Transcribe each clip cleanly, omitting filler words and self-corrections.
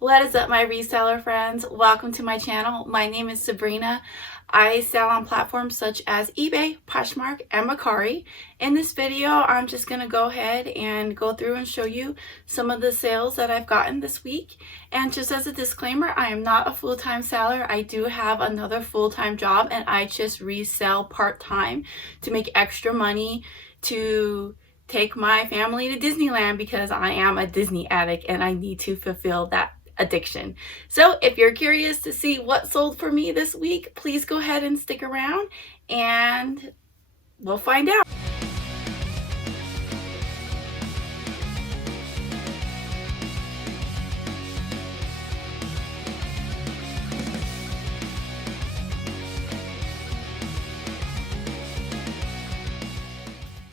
What is up, my reseller friends? Welcome to my channel. My name is Sabrina. I sell on platforms such as eBay, Poshmark, and Makari. In this video, I'm just going to go ahead and go through and show you some of the sales that I've gotten this week. And just as a disclaimer, I am not a full-time seller. I do have another full-time job, and I just resell part-time to make extra money to take my family to Disneyland because I am a Disney addict and I need to fulfill that addiction. So if you're curious to see what sold for me this week, please go ahead and stick around and we'll find out.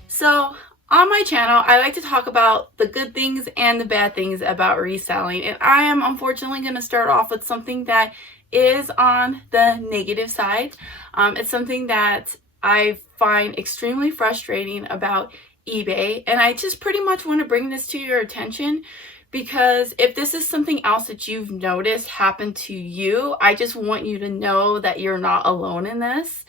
So on my channel, I like to talk about the good things and the bad things about reselling. And I am unfortunately going to start off with something that is on the negative side. It's something that I find extremely frustrating about eBay. And I just pretty much want to bring this to your attention because if this is something else that you've noticed happen to you, I just want you to know that you're not alone in this.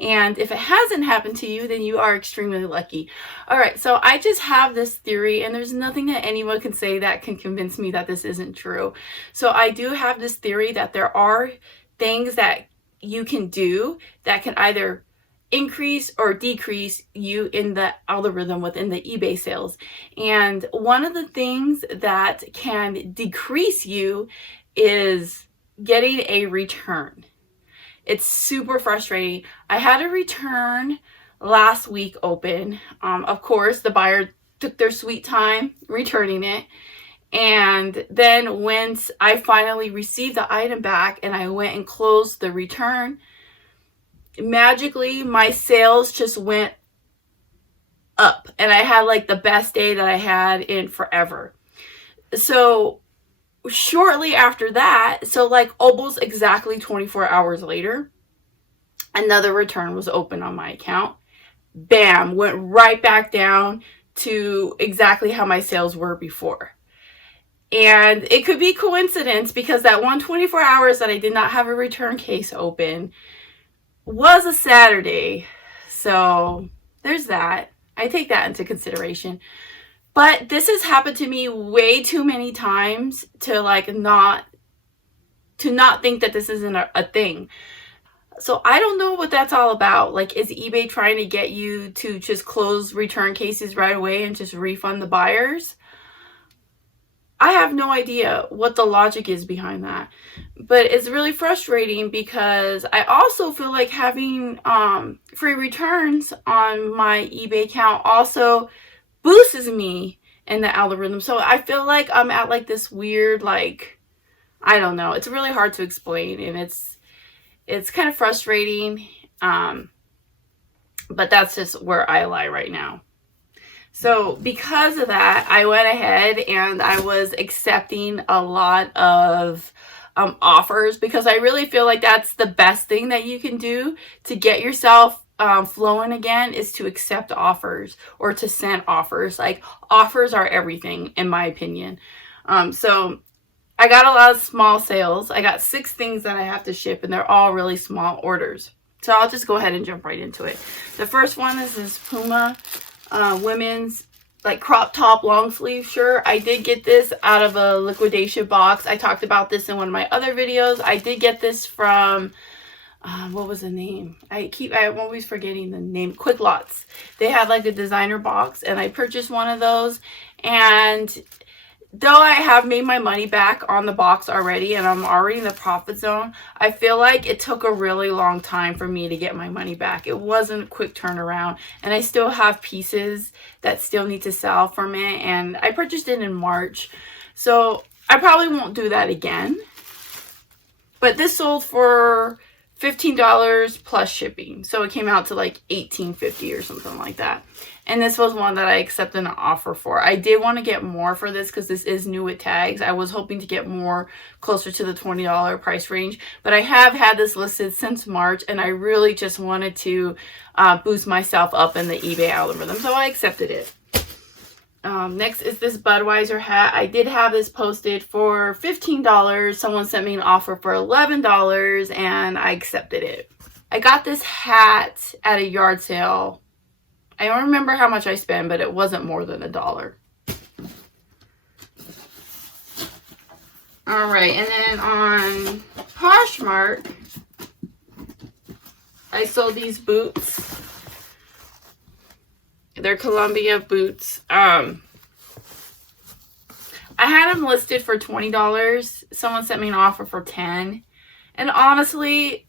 And if it hasn't happened to you, then you are extremely lucky. All right, so I just have this theory, and there's nothing that anyone can say that can convince me that this isn't true. So I do have this theory that there are things that you can do that can either increase or decrease you in the algorithm within the eBay sales. And one of the things that can decrease you is getting a return. It's super frustrating. I had a return last week open. Of course, the buyer took their sweet time returning it. And then once I finally received the item back and I went and closed the return, magically my sales just went up and I had like the best day that I had in forever. So shortly after that, so like almost exactly 24 hours later, another return was open on my account. Bam, went right back down to exactly how my sales were before. And it could be coincidence because that 24 hours that I did not have a return case open was a Saturday. So there's that. I take that into consideration. But this has happened to me way too many times to not think that this isn't a thing. So I don't know what that's all about. Like, is eBay trying to get you to just close return cases right away and just refund the buyers? I have no idea what the logic is behind that. But it's really frustrating because I also feel like having free returns on my eBay account also boosts me in the algorithm. So I feel like I'm at like this weird, like, I don't know. It's really hard to explain and it's kind of frustrating. But that's just where I lie right now. So because of that, I went ahead and I was accepting a lot of offers because I really feel like that's the best thing that you can do to get yourself flowing again is to accept offers or to send offers. Like, offers are everything in my opinion. So I got a lot of small sales. I got 6 things that I have to ship and they're all really small orders. So I'll just go ahead and jump right into it. The first one is this Puma women's like crop top long sleeve shirt. I did get this out of a liquidation box. I talked about this in one of my other videos. I did get this from what was the name? I'm always forgetting the name. Quick Lots. They had like a designer box and I purchased one of those, and though I have made my money back on the box already and I'm already in the profit zone, I feel like it took a really long time for me to get my money back. It wasn't a quick turnaround and I still have pieces that still need to sell from it, and I purchased it in March. So I probably won't do that again. But this sold for $15 plus shipping. So it came out to like $18.50 or something like that. And this was one that I accepted an offer for. I did want to get more for this because this is new with tags. I was hoping to get more closer to the $20 price range. But I have had this listed since March and I really just wanted to boost myself up in the eBay algorithm. So I accepted it. Next is this Budweiser hat. I did have this posted for $15. Someone sent me an offer for $11 and I accepted it. I got this hat at a yard sale. I don't remember how much I spent, but it wasn't more than $1. Alright, and then on Poshmark, I sold these boots. They're Columbia boots. I had them listed for $20. Someone sent me an offer for $10. And honestly,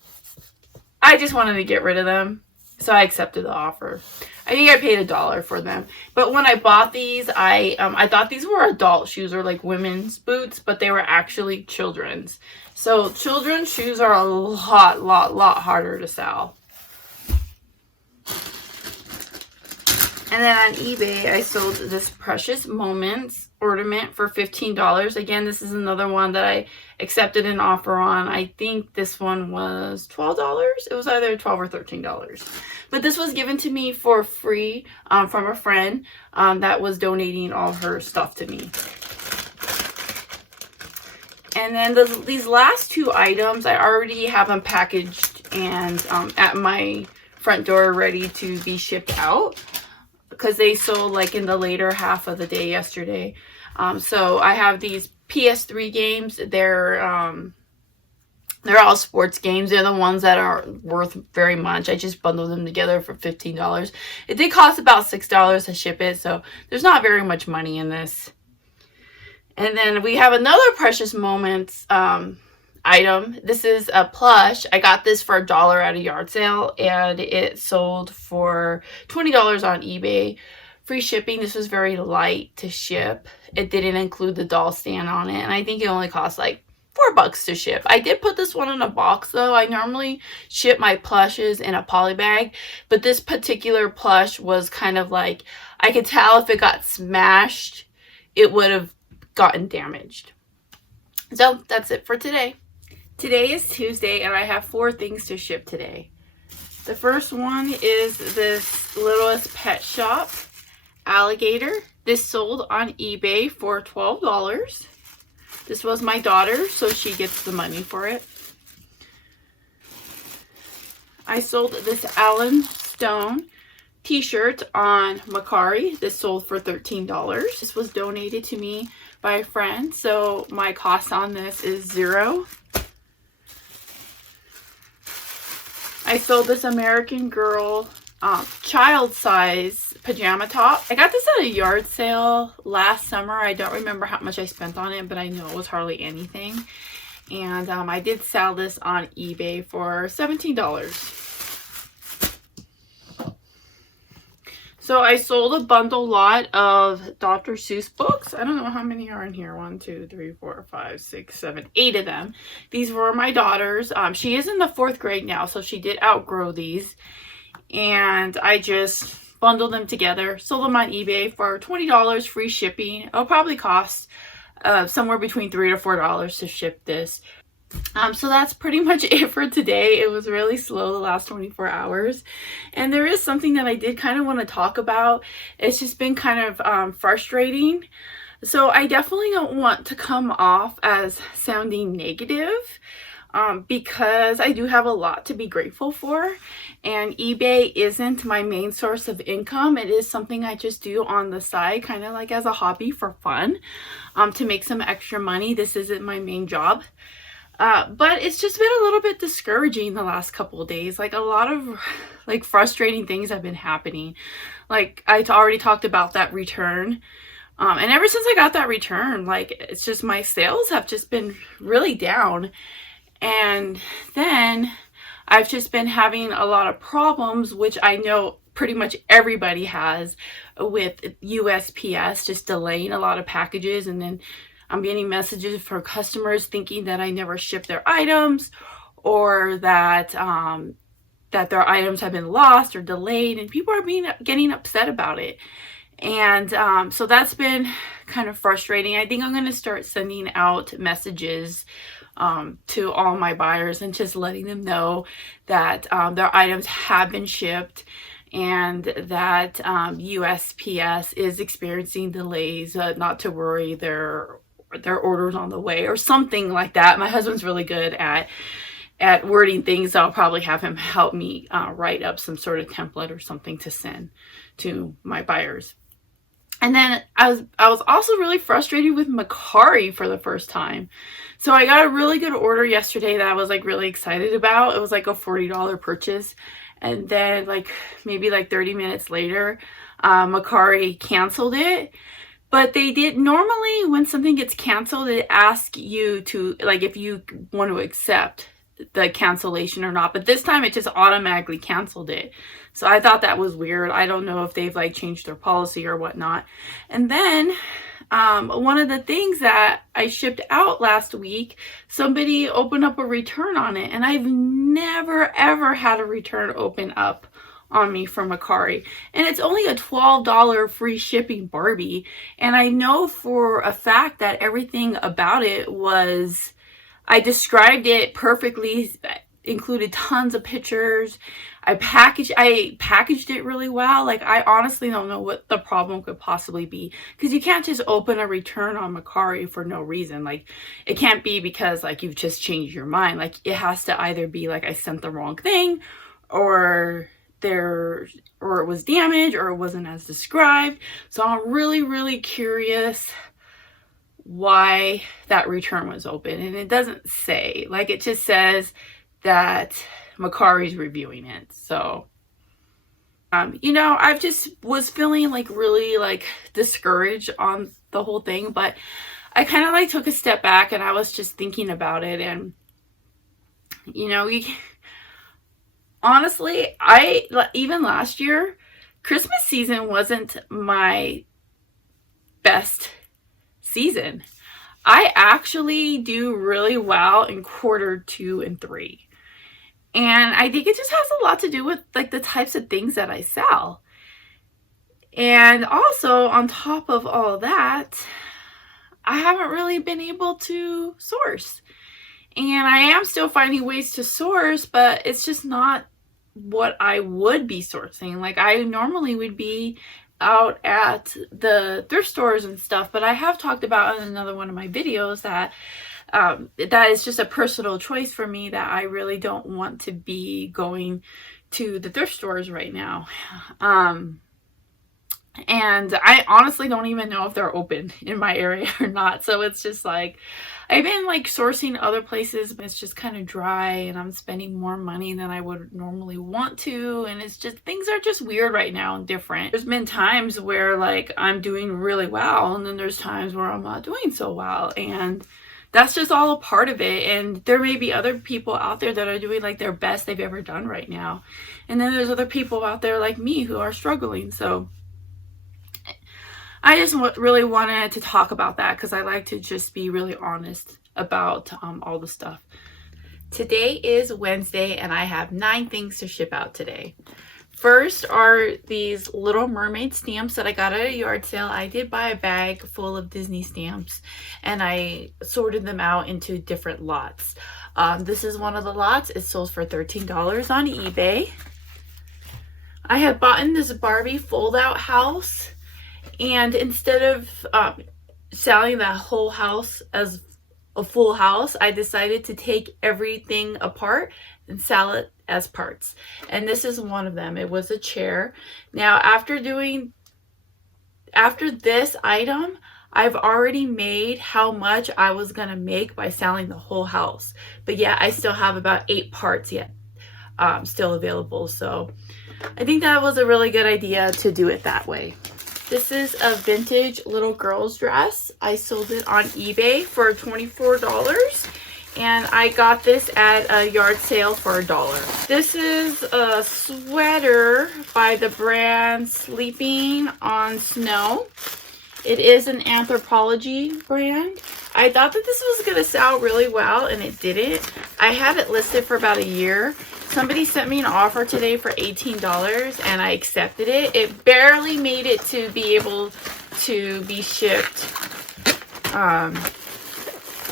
I just wanted to get rid of them. So I accepted the offer. I think I paid $1 for them. But when I bought these, I thought these were adult shoes or like women's boots, but they were actually children's. So children's shoes are a lot harder to sell. And then on eBay, I sold this Precious Moments ornament for $15. Again, this is another one that I accepted an offer on. I think this one was $12. It was either $12 or $13. But this was given to me for free from a friend that was donating all her stuff to me. And then these last two items, I already have them packaged and at my front door ready to be shipped out, because they sold like in the later half of the day yesterday. So I have these PS3 games. They're all sports games. They're the ones that are worth very much. I just bundled them together for $15. It did cost about $6 to ship it, so there's not very much money in this. And then we have another Precious Moments item. This is a plush. I got this for $1 at a yard sale, and it sold for $20 on eBay. Free shipping. This was very light to ship. It didn't include the doll stand on it, and I think it only cost like $4 to ship. I did put this one in a box though. I normally ship my plushes in a poly bag, but this particular plush was kind of like, I could tell if it got smashed, it would have gotten damaged. So that's it for today. Today is Tuesday, and I have 4 things to ship today. The first one is this Littlest Pet Shop alligator. This sold on eBay for $12. This was my daughter, so she gets the money for it. I sold this Alan Stone t-shirt on Makari. This sold for $13. This was donated to me by a friend, so my cost on this is $0. I sold this American Girl child size pajama top. I got this at a yard sale last summer. I don't remember how much I spent on it, but I know it was hardly anything. And I did sell this on eBay for $17. So I sold a bundle lot of Dr. Seuss books. I don't know how many are in here. 1, 2, 3, 4, 5, 6, 7, 8 of them. These were my daughter's. She is in the 4th grade now, so she did outgrow these. And I just bundled them together, sold them on eBay for $20, free shipping. It'll probably cost somewhere between $3 to $4 to ship this. So that's pretty much it for today. It was really slow the last 24 hours. And there is something that I did kind of want to talk about. It's just been kind of frustrating. So I definitely don't want to come off as sounding negative. Because I do have a lot to be grateful for, and eBay isn't my main source of income. It is something I just do on the side, kind of like as a hobby for fun, to make some extra money. This isn't my main job. But it's just been a little bit discouraging the last couple of days. Like a lot of like frustrating things have been happening. Like I already talked about that return. And ever since I got that return, like it's just my sales have just been really down. And then I've just been having a lot of problems, which I know pretty much everybody has, with USPS just delaying a lot of packages. And then I'm getting messages from customers thinking that I never shipped their items, or that that their items have been lost or delayed, and people are getting upset about it. And so that's been kind of frustrating. I think I'm going to start sending out messages to all my buyers and just letting them know that their items have been shipped and that USPS is experiencing delays, not to worry, their orders on the way, or something like that. My husband's really good at wording things, so I'll probably have him help me write up some sort of template or something to send to my buyers. And then I was also really frustrated with Makari for the first time. So I got a really good order yesterday that I was like really excited about. It was like a $40 purchase. And then maybe 30 minutes later, Makari canceled it. But they did, normally when something gets canceled, it asks you to, if you want to accept the cancellation or not. But this time it just automatically canceled it. So I thought that was weird. I don't know if they've changed their policy or whatnot. And then one of the things that I shipped out last week, somebody opened up a return on it, and I've never ever had a return open up on me from Makari. And it's only a $12 free shipping Barbie. And I know for a fact that everything about it was, I described it perfectly, included tons of pictures. I packaged it really well. I honestly don't know what the problem could possibly be, because you can't just open a return on Makari for no reason. It can't be because you've just changed your mind. It has to either be I sent the wrong thing, or it was damaged, or it wasn't as described. So I'm really, really curious why that return was open. And it doesn't say, it just says that Makari's reviewing it. So I've just was feeling really discouraged on the whole thing, but I kind of took a step back, and I was just thinking about it. And honestly, even last year, Christmas season wasn't my best season. I actually do really well in quarter 2 and 3. And I think it just has a lot to do with the types of things that I sell. And also, on top of all that, I haven't really been able to source. And I am still finding ways to source, but it's just not what I would be sourcing. I normally would be out at the thrift stores and stuff, but I have talked about in another one of my videos that that is just a personal choice for me, that I really don't want to be going to the thrift stores right now. And I honestly don't even know if they're open in my area or not. So it's just I've been sourcing other places, but it's just kind of dry, and I'm spending more money than I would normally want to. And it's just, things are just weird right now and different. There's been times where I'm doing really well, and then there's times where I'm not doing so well. And that's just all a part of it. And there may be other people out there that are doing their best they've ever done right now. And then there's other people out there like me who are struggling. So I just really wanted to talk about that, because I like to just be really honest about all the stuff. Today is Wednesday, and I have 9 things to ship out today. First are these little mermaid stamps that I got at a yard sale. I did buy a bag full of Disney stamps, and I sorted them out into different lots. This is one of the lots. It sold for $13 on eBay. I have bought in this Barbie fold-out house. And instead of selling that whole house as a full house, I decided to take everything apart and sell it as parts. And this is one of them. It was a chair. Now, after this item, I've already made how much I was going to make by selling the whole house. But yeah, I still have about 8 parts yet still available. So I think that was a really good idea to do it that way. This is a vintage little girl's dress. I sold it on eBay for $24, and I got this at a yard sale for $1. This is a sweater by the brand Sleeping on Snow. It is an Anthropology brand. I thought that this was going to sell really well, and it didn't. I had it listed for about a year. Somebody sent me an offer today for $18, and I accepted it. It barely made it to be able to be shipped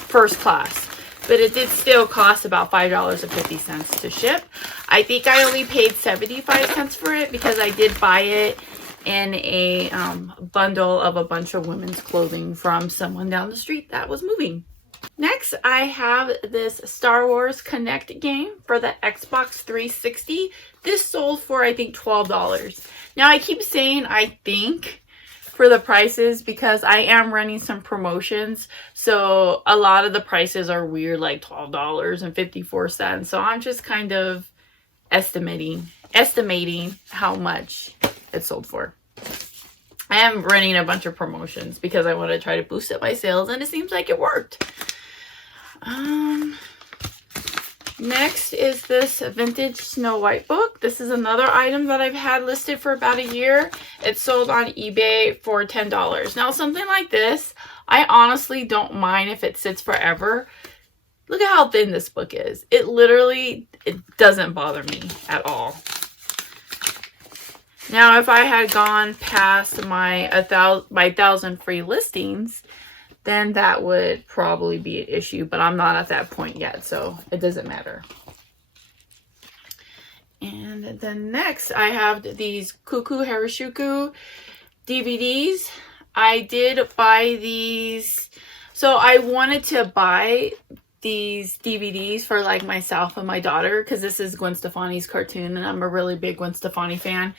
first class. but it did still cost about $5.50 to ship. I think I only paid 75 cents for it because I did buy it in a bundle of a bunch of women's clothing from someone down the street that was moving. Next, I have this Star Wars Connect game for the Xbox 360. This sold for, I think, $12. Now, I keep saying I think for the prices because I am running some promotions. So a lot of the prices are weird, like $12.54. So I'm just kind of estimating how much it sold for. I am running a bunch of promotions because I want to try to boost up my sales, and it seems like it worked. Next is this vintage Snow White book. This is another item that I've had listed for about a year. It's sold on eBay for $10. Now, something like this, I honestly don't mind if it sits forever. Look at how thin this book is. It doesn't bother me at all. Now, if I had gone past my 1,000 free listings, then that would probably be an issue, but I'm not at that point yet, so it doesn't matter. And then next, I have these Cuckoo Harashuku DVDs. I did buy these, so I wanted to buy these DVDs for like myself and my daughter because this is Gwen Stefani's cartoon, and I'm a really big Gwen Stefani fan.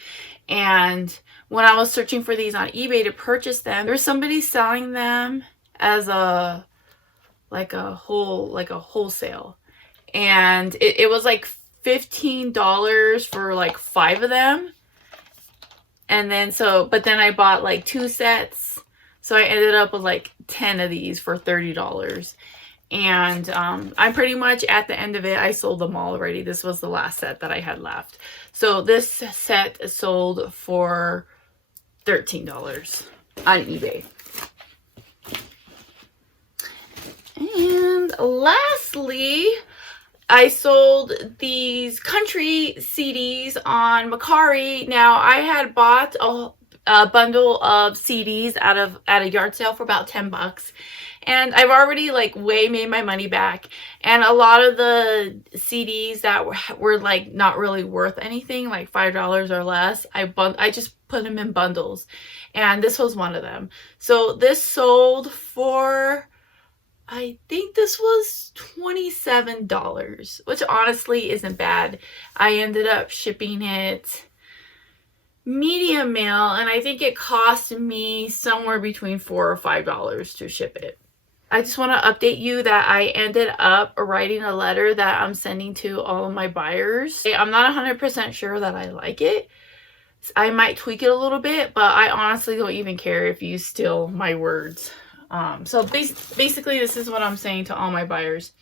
And when I was searching for these on eBay to purchase them, there was somebody selling them as a wholesale, and it was like $15 for like 5 of them. And then but then I bought like 2 sets, so I ended up with like 10 of these for $30. And I'm pretty much at the end of it. I sold them all already. This was the last set that I had left. So this set sold for $13 on eBay. And lastly, I sold these country CDs on Makari. Now, I had bought a bundle of CDs at a yard sale for about $10. And I've already like made my money back. And a lot of the CDs that were like not really worth anything, like $5 or less, I just put them in bundles. And this was one of them. So this sold for, I think this was $27, which honestly isn't bad. I ended up shipping it medium mail, and I think it cost me somewhere between $4 or $5 to ship it. I just want to update you that I ended up writing a letter that I'm sending to all of my buyers. I'm not 100% sure that I like it. I might tweak it a little bit, but I honestly don't even care if you steal my words. So basically, this is what I'm saying to all my buyers.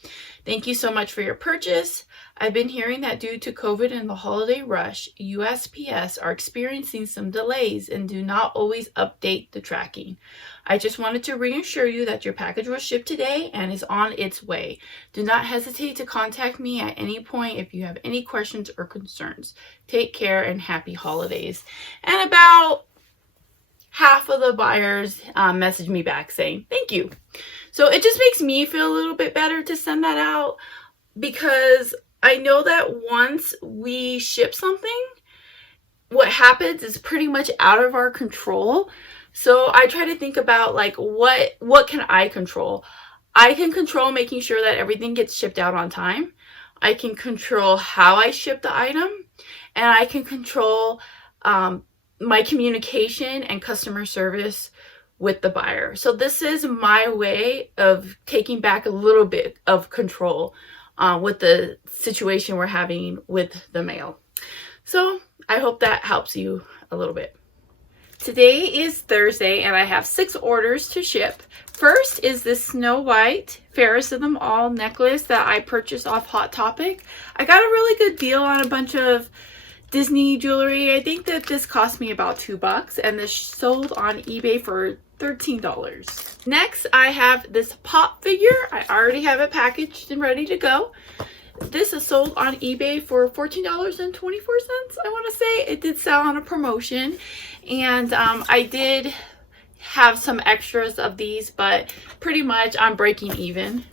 Thank you so much for your purchase. I've been hearing that due to COVID and the holiday rush, USPS are experiencing some delays and do not always update the tracking. I just wanted to reassure you that your package was shipped today and is on its way. Do not hesitate to contact me at any point if you have any questions or concerns. Take care and happy holidays. And about half of the buyers messaged me back saying thank you. So it just makes me feel a little bit better to send that out, because I know that once we ship something, what happens is pretty much out of our control. So I try to think about like what can I control? I can control making sure that everything gets shipped out on time. I can control how I ship the item, and I can control my communication and customer service with the buyer. So this is my way of taking back a little bit of control with the situation we're having with the mail. So I hope that helps you a little bit. Today is Thursday, and I have 6 orders to ship. First is this Snow White Fairest of Them All necklace that I purchased off Hot Topic. I got a really good deal on a bunch of Disney jewelry. I think that this cost me about $2, and this sold on eBay for $13. Next, I have this pop figure. I already have it packaged and ready to go. This is sold on eBay for $14.24. I want to say it did sell on a promotion, and I did have some extras of these, but pretty much I'm breaking even.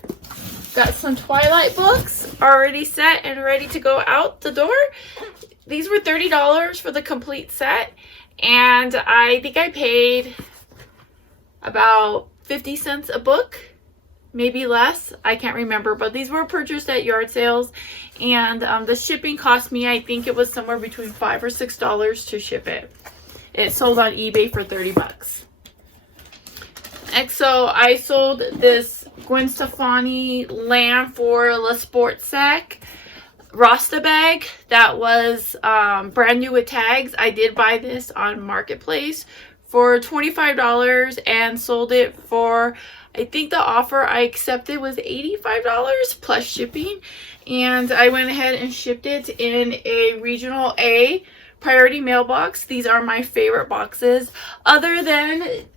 Got some Twilight books already set and ready to go out the door. These were $30 for the complete set, and I think I paid about 50 cents a book, maybe less. I can't remember, but these were purchased at yard sales, and the shipping cost me, I think it was somewhere between $5 or $6 to ship it. It sold on eBay for 30 bucks. Next, so I sold this Gwen Stefani Lamb for La Sport Sac Rasta bag that was brand new with tags. I did buy this on Marketplace for $25 and sold it for, I think the offer I accepted was $85 plus shipping, and I went ahead and shipped it in a regional A priority mailbox. These are my favorite boxes. Other than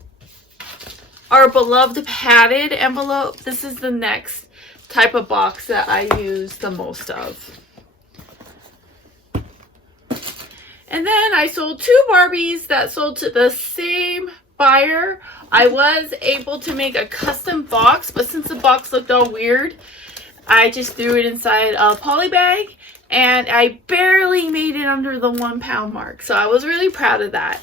our beloved padded envelope, this is the next type of box that I use the most of. And then I sold 2 Barbies that sold to the same buyer. I was able to make a custom box, but since the box looked all weird, I just threw it inside a poly bag, and I barely made it under the 1 pound mark. So I was really proud of that.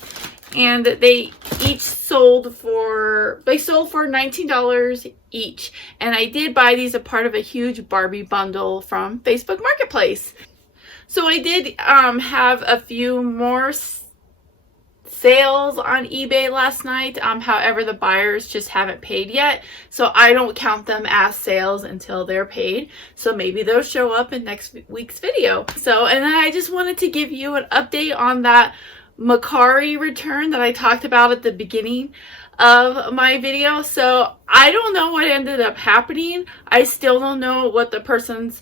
And they each sold for $19 each. And I did buy these as part of a huge Barbie bundle from Facebook Marketplace. So I did have a few more sales on eBay last night. However, the buyers just haven't paid yet, so I don't count them as sales until they're paid. So maybe they'll show up in next week's video. So, and then I just wanted to give you an update on that Makari return that I talked about at the beginning of my video. So I don't know what ended up happening. I still don't know what the person's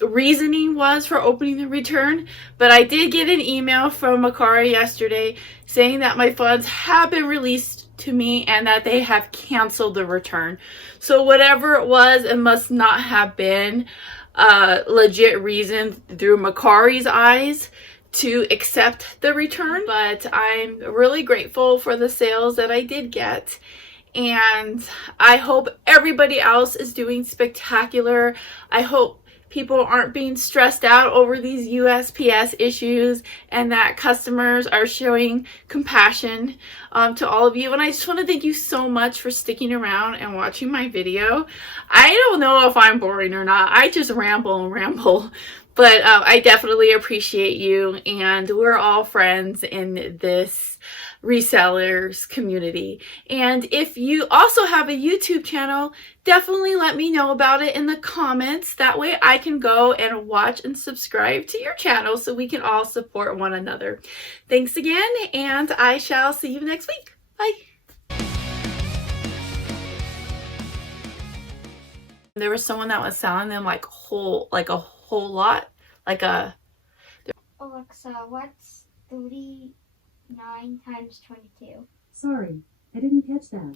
reasoning was for opening the return, but I did get an email from Makari yesterday saying that my funds have been released to me and that they have canceled the return. So whatever it was, it must not have been a legit reason through Makari's eyes to accept the return, but I'm really grateful for the sales that I did get. And I hope everybody else is doing spectacular. I hope people aren't being stressed out over these USPS issues, and that customers are showing compassion to all of you. And I just want to thank you so much for sticking around and watching my video. I don't know if I'm boring or not. I just ramble and ramble. But I definitely appreciate you, and we're all friends in this resellers community. And if you also have a YouTube channel, definitely let me know about it in the comments. That way I can go and watch and subscribe to your channel so we can all support one another. Thanks again, and I shall see you next week. Bye. There was someone that was selling them like a whole lot, like a... Alexa, what's 39 times 22? Sorry, I didn't catch that.